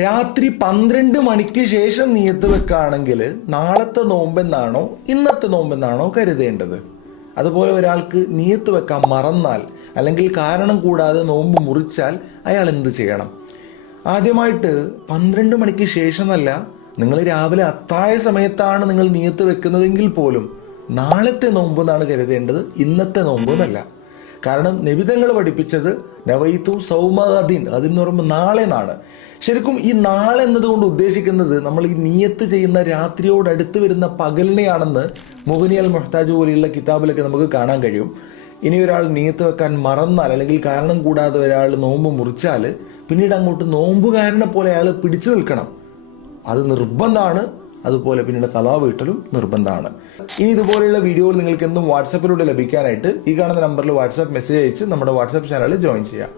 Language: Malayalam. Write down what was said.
രാത്രി പന്ത്രണ്ട് മണിക്ക് ശേഷം നീയത്ത് വെക്കുകയാണെങ്കിൽ നാളത്തെ നോമ്പെന്നാണോ ഇന്നത്തെ നോമ്പെന്നാണോ കരുതേണ്ടത്? അതുപോലെ ഒരാൾക്ക് നീയത്ത് വെക്കാൻ മറന്നാൽ അല്ലെങ്കിൽ കാരണം കൂടാതെ നോമ്പ് മുറിച്ചാൽ അയാൾ എന്ത് ചെയ്യണം? ആദ്യമായിട്ട് പന്ത്രണ്ട് മണിക്ക് ശേഷമല്ല നിങ്ങൾ രാവിലെ അത്തായ സമയത്താണ് നിങ്ങൾ നീയത്ത് വെക്കുന്നതെങ്കിൽ പോലും നാളത്തെ നോമ്പ് എന്നാണ് കരുതേണ്ടത് ഇന്നത്തെ നോമ്പ് എന്നല്ല കാരണം നിബിതങ്ങൾ പഠിപ്പിച്ചത് നവൈത്തു സൗമദിൻ. അതെന്ന് പറയുമ്പോൾ നാളെ എന്നാണ് ശരിക്കും ഈ നാളെ എന്നതുകൊണ്ട് ഉദ്ദേശിക്കുന്നത് നമ്മൾ ഈ നീയത്ത് ചെയ്യുന്ന രാത്രിയോടടുത്ത് വരുന്ന പകലിനെയാണെന്ന് മുഗനിയൽ മൊഹ്താജ് പോലെയുള്ള കിതാബിലൊക്കെ നമുക്ക് കാണാൻ കഴിയും. ഇനി ഒരാൾ നീയത്ത് വെക്കാൻ മറന്നാൽ അല്ലെങ്കിൽ കാരണം കൂടാതെ ഒരാൾ നോമ്പ് മുറിച്ചാൽ പിന്നീട് അങ്ങോട്ട് നോമ്പുകാരനെ പോലെ അയാൾ പിടിച്ചു നിൽക്കണം. അത് നിർബന്ധമാണ്. അതുപോലെ പിന്നീട് കലാ വീട്ടലും നിർബന്ധമാണ്. ഇനി ഇതുപോലെയുള്ള വീഡിയോകൾ നിങ്ങൾക്ക് എന്നും വാട്സാപ്പിലൂടെ ലഭിക്കാനായിട്ട് ഈ കാണുന്ന നമ്പറിൽ വാട്സാപ്പ് മെസ്സേജ് അയച്ച് നമ്മുടെ വാട്സാപ്പ് ചാനലിൽ ജോയിൻ ചെയ്യാം.